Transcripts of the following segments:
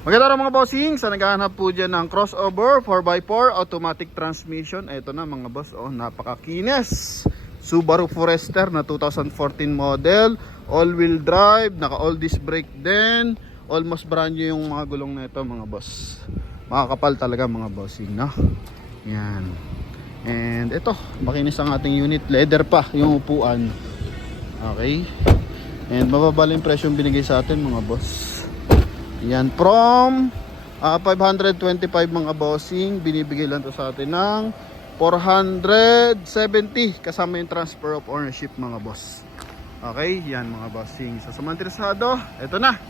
Maganda rin mga bossing, sa naghahanap po dyan ng crossover 4x4 automatic transmission. Ito na mga boss, oh, napakakinis. Subaru Forester na 2014 model, all-wheel drive, naka all disc brake din. Almost brand new yung mga gulong na ito mga boss. Makakapal talaga mga bossing, no? Yan. And ito, makinis ang ating unit, leather pa yung upuan. Okay. And mababa yung presyo yung binigay sa atin mga boss. Yan, from 525 mga bossing, binibigay lang to sa atin ng 470 kasama yung transfer of ownership mga boss. Okay, yan mga bossing. So sa mga interesado, eto na.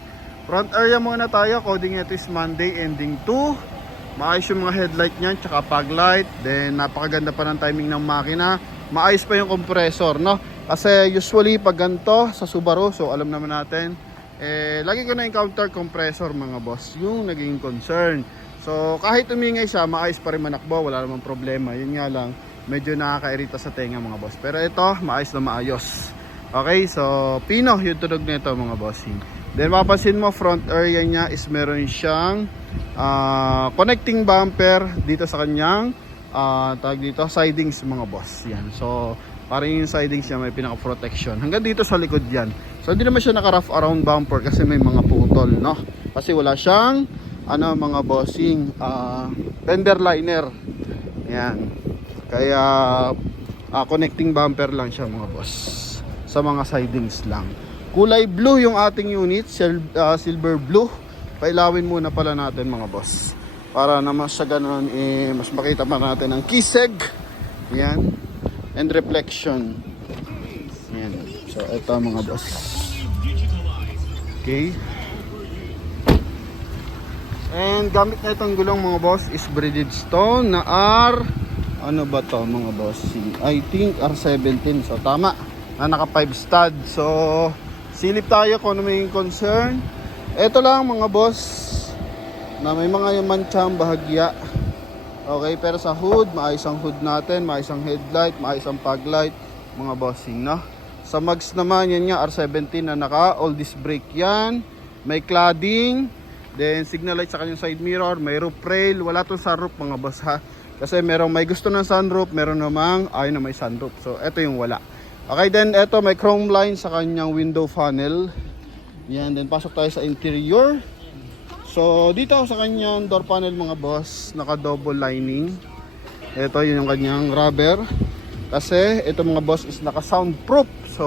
Front area muna tayo, coding ito is Monday ending 2. Maayos yung mga headlight niyan, tsaka fog light. Then napakaganda pa ng timing ng makina. Maayos pa yung compressor, no? Kasi usually pag ganito sa Subaru, so alam naman natin, lagi ko na encounter compressor mga boss, yung naging concern. So kahit umingay siya, maayos pa rin manakbo, wala namang problema. Yun nga lang, medyo nakakairita sa tenga mga boss. Pero ito, maayos na maayos. Okay, so pino yung tunog nito mga bossing. Then mapapansin mo, front area niya is meron siyang connecting bumper dito sa kanyang tag dito, sidings mga boss. Yan, so parang yung sidings niya may pinaka-protection. Hanggang dito sa likod yan. So hindi naman siya naka-rough around bumper kasi may mga putol, no? Kasi wala siyang mga bossing fender liner. Yan. Kaya connecting bumper lang siya mga boss. Sa mga sidings lang. Kulay blue yung ating unit, silver blue. Pailawin muna pala natin mga boss. Para naman sa ganun mas makita pa natin ang kiseg. Yan. And reflection. Yan. So ito mga boss. Okay. And gamit na itong gulong mga boss is Bridgestone na ano ba to mga boss? I think R17. So tama. Na naka 5 stud. So silip tayo kung ano may concern. Ito lang mga boss na may mga manchang bahagya. Okay, pero sa hood, maayos ang hood natin, maayos ang headlight, maayos ang fog light, mga bossing, no? Sa mags naman, yan nga, R17 na naka all disc brake yan. May cladding, then signal light sa kanyang side mirror, may roof rail, wala to sa roof mga boss ha. Kasi merong may gusto ng sunroof, meron namang ayaw na may sunroof. So, ito yung wala. Okay, then ito may chrome line sa kanyang window panel. Yan, then pasok tayo sa interior. So dito sa kanyang door panel mga boss, naka double lining. Ito yun yung kanyang rubber. Kasi ito mga boss is naka soundproof. So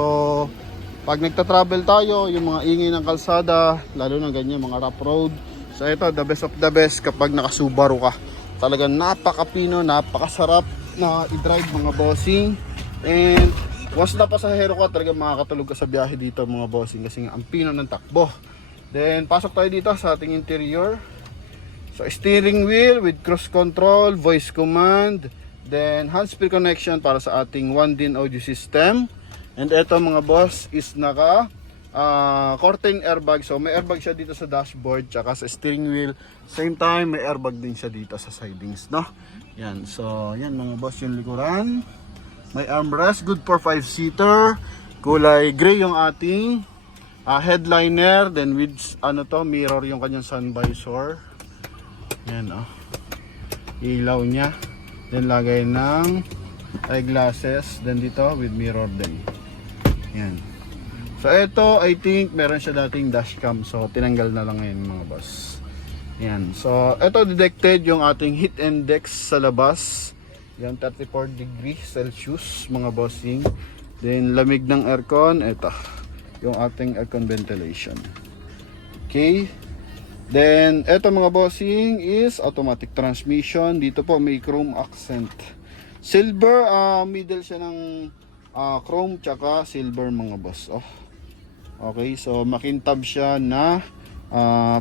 pag nagta-travel tayo, yung mga ingay ng kalsada, lalo na ganyan mga rough road. So ito the best of the best kapag naka Subaru ka. Talagang napakapino, napakasarap na i-drive mga bossing. And once na pasahero ka, talagang makakatulog ka sa biyahe dito mga bossing kasi nga ang pino ng takbo. Then pasok tayo dito sa ating interior. So steering wheel with cruise control, voice command, then hands-free connection para sa ating 1DIN audio system. And ito mga boss is naka curtain airbag. So may airbag siya dito sa dashboard tsaka sa steering wheel. Same time may airbag din siya dito sa sidings, no? Yan. So yan mga boss yung likuran. May armrest, good for 5-seater. Kulay gray yung ating headliner, then with mirror yung kanyang sun visor. Yan ilaw niya. Then lagay ng eyeglasses, then dito with mirror din. Yan. So ito I think meron siya dating dashcam, so tinanggal na lang ngayon mga boss. Yan. So ito detected yung ating heat index sa labas. Yan 34 degrees Celsius mga bossing. Then lamig ng aircon, ito yung ating aircon ventilation. Okay. Then eto mga bossing is automatic transmission. Dito po may chrome accent. Silver, middle siya ng chrome tsaka silver mga boss. Okay, so makintab siya na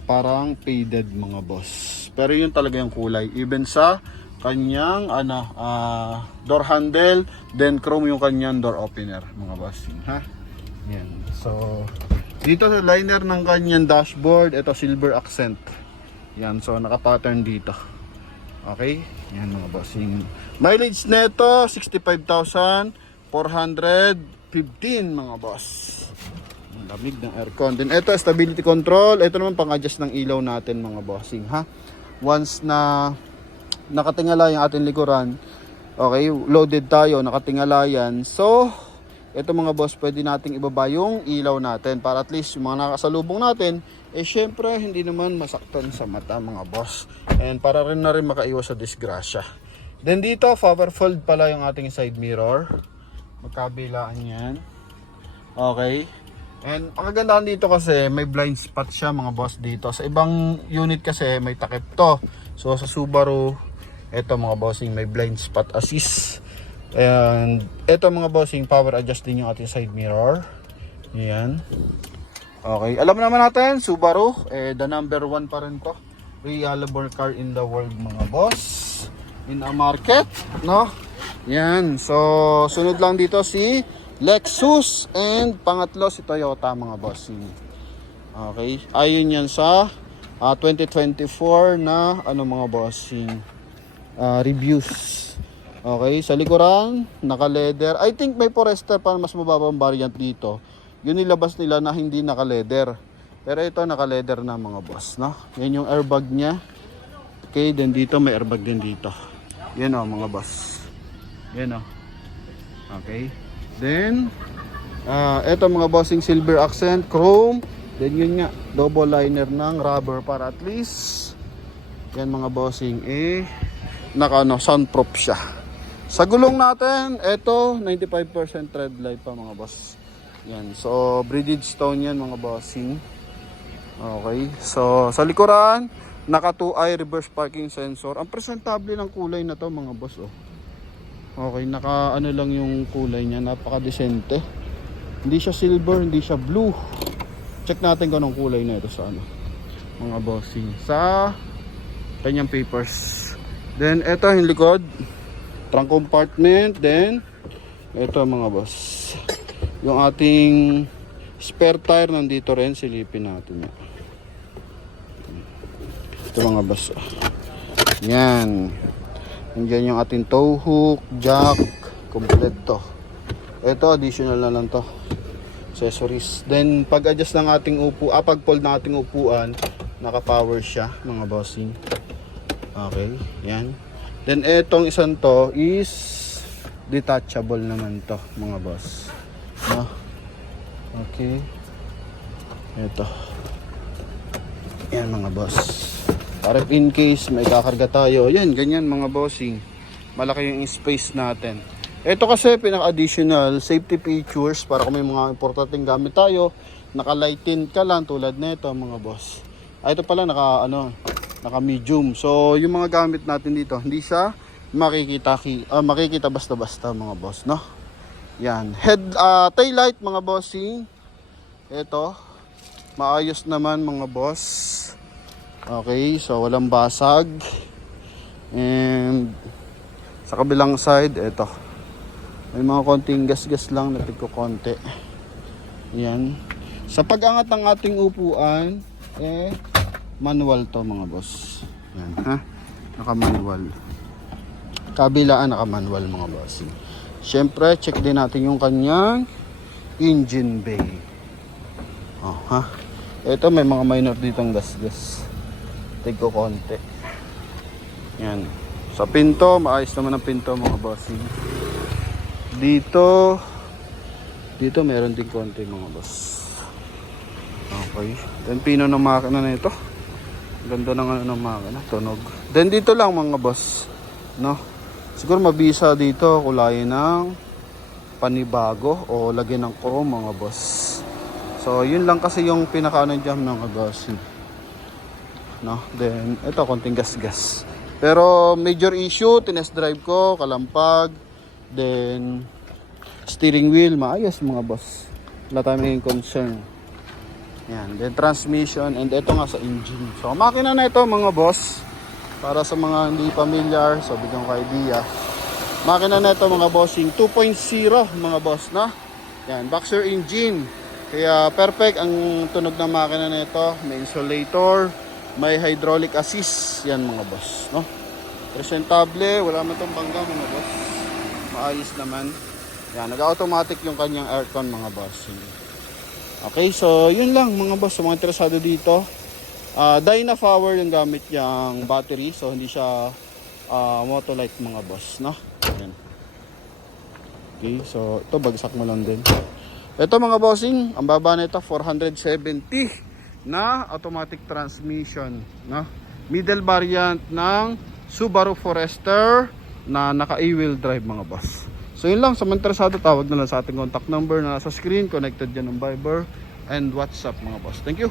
parang faded mga boss. Pero yun talaga yung kulay. Even sa kanyang door handle, then chrome yung kanyang door opener mga bossing ha. Yan. So dito sa liner ng kanyang dashboard, ito silver accent. Yan, so naka-pattern dito. Okay? Yan mga bossing. Mileage neto 65,415 mga boss. Ang lamig ng aircon. Then ito, stability control. Ito naman pang-adjust ng ilaw natin mga bossing, ha. Once na nakatingala yung ating likuran, okay, loaded tayo, nakatingala yan. So, ito mga boss, pwede nating ibaba yung ilaw natin para at least yung mga nakasalubong natin, syempre hindi naman masaktan sa mata mga boss. And para rin na rin makaiwas sa disgrasya. Then dito, power fold pala yung ating side mirror. Magkabilaan yan. Okay. And ang kagandahan dito kasi may blind spot siya mga boss dito. Sa ibang unit kasi may takip to. So sa Subaru, ito mga bossing may blind spot assist. And ito mga bossing power adjust din yung ating side mirror. Yan. Okay, alam naman natin Subaru, the number 1 pa rin to. Reliable car in the world mga boss. In a market, no? Yan. So sunod lang dito si Lexus and pangatlo si Toyota mga bossing. Okay, ayun yan sa 2024 na ano mga bossing reviews. Okay, sa likuran naka-leather. I think may Forester pa mas mababang variant dito. Yun nilabas nila na hindi naka-leather. Pero ito naka-leather na mga boss, no? Yan yung airbag niya. Okay, then dito may airbag din dito. Yan oh mga boss. Yan oh. Okay. Then, eto mga bossing silver accent, chrome. Then yun nga, double liner ng rubber para at least, yan mga bossing, soundproof siya. Sa gulong natin, eto, 95% tread light pa mga boss. Yan, so Bridgestone yan mga bossing. Okay, so sa likuran, naka 2-eye reverse parking sensor. Ang presentable ng kulay na to mga boss, oh. Okay, naka ano lang yung kulay niya, napaka-decente. Hindi siya silver, hindi siya blue. Check natin kung anong kulay na ito sa ano, mga bossing. Sa kanyang papers. Then ito yung likod, trunk compartment. Then ito mga boss, yung ating spare tire nandito rin, silipin natin. Ito mga boss. Yan. Nandiyan yung ating tow hook, jack, kompleto. Ito additional na lang to. Accessories. Then pag-adjust ng ating pag-fold ng ating upuan, naka-power siya, mga bossing. Okay, yan. Then etong isang to is detachable naman to, mga boss. No? Okay. Ito. Yan mga boss. Para in case may kakarga tayo, yan, ganyan mga bossing. Malaki yung space natin. Ito kasi pinaka-additional safety features para kung may mga importanteng gamit tayo, naka-lighten ka lang tulad nito mga boss. Ito pala naka-medium. So yung mga gamit natin dito, hindi siya makikita basta-basta mga boss, no? Yan. Tail light mga bossing. Ito, maayos naman mga boss. Okay, so walang basag. And sa kabilang side, ito. May mga konting gas-gas lang na tigko konti. Yan. Sa pag-angat ng ating upuan, manual to mga boss. Yan, ha? Naka-manual. Kabilaan naka-manual mga boss. Siyempre, check din natin yung kanyang engine bay. Oh, ha? Ito may mga minor ditong gas-gas. Tigko konti. Yan. Sa pinto, maayos naman ang pinto mga bossing. Dito meron din konti mga boss. Okay. Then pino ng makina na ito. Ganda ng makina, tunog. Then dito lang mga boss, no? Siguro mabisa dito kulay ng panibago o lagyan ng chrome mga boss. So yun lang kasi yung pinakaano diyan mga boss. No? Then ito konting gas-gas. Pero major issue, tinest drive ko, kalampag. Then steering wheel, maayos mga boss. Wala tayong concern. Yan, then transmission and ito nga sa engine. So makina na ito mga boss. Para sa mga hindi familiar, so bigyan ko idea. Makina na ito mga bossing 2.0 mga boss, na. Yan, boxer engine. Kaya perfect ang tunog ng makina na ito. May insulator, may hydraulic assist, yan mga boss, no? Presentable, wala man itong bangga mga boss. Maayos naman. Yan, nag-automatic yung kanyang aircon mga boss. Okay, so yun lang mga boss, sa mga interesado dito. Dynapower yung gamit niyang battery, so hindi siya Motolite mga boss, no? Ayan. Okay, so ito bagsak mo lang din. Ito mga bossing, ang baba nito 470 na automatic transmission, no? Middle variant ng Subaru Forester na naka e-wheel drive mga boss. So yun lang, sa mga interesado tawag na lang sa ating contact number na nasa screen, connected yan ng Viber and WhatsApp mga boss. Thank you.